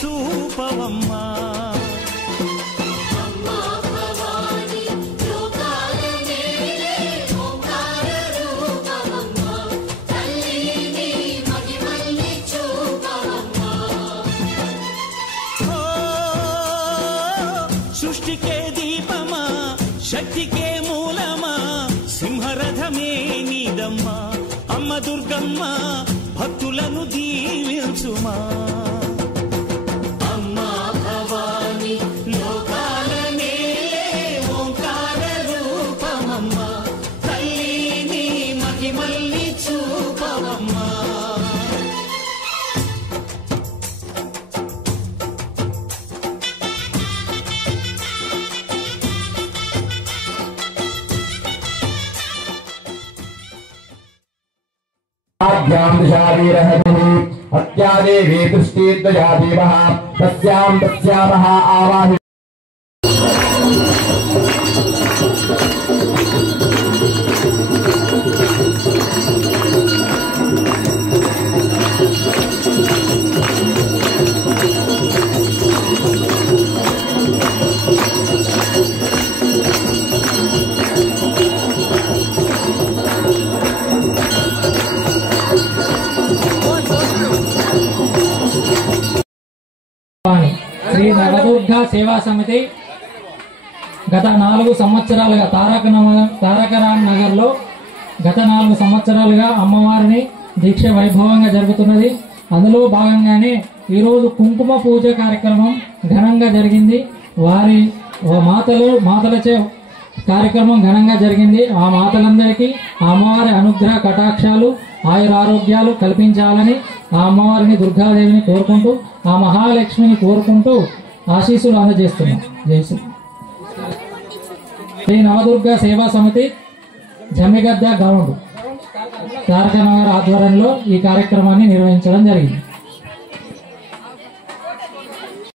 చూపవమ్మా సృష్టికే దీపమా శక్తికే మూలమా సింహరథమే నీదమ్మా అమ్మ దుర్గమ్మ భక్తులను దీవించుమా అమ్మా భవాని లోకాల నేలే ఓంకార రూపమమ్మా తల్లిని మహిమల్ని చూపవమ్మా अत्यादेवी दृष्टिद्वया देवः तस्यां तस्यामः आवाहि శ్రీ నవదుర్గా సేవా సమితి గత 4 సంవత్సరాలుగా తారకరామ్ నగర్ లో గత 4 సంవత్సరాలుగా అమ్మవారిని దీక్ష వైభవంగా జరుగుతున్నది. అందులో భాగంగానే ఈరోజు కుంకుమ పూజ కార్యక్రమం ఘనంగా జరిగింది. వారి మాతలచే కార్యక్రమం ఘనంగా జరిగింది. ఆ మాతలందరికీ ఆ అమ్మవారి అనుగ్రహ కటాక్షాలు ఆయురారోగ్యాలు కల్పించాలని ఆ అమ్మవారిని దుర్గాదేవిని కోరుకుంటూ ఆ మహాలక్ష్మిని కోరుకుంటూ ఆశీస్సులు అందజేస్తున్నాం. శ్రీ నవదుర్గా సేవా సమితి జమ్మిగద్ద గ్రౌండ్ తారకనగర్ ఆధ్వర్యంలో ఈ కార్యక్రమాన్ని నిర్వహించడం జరిగింది.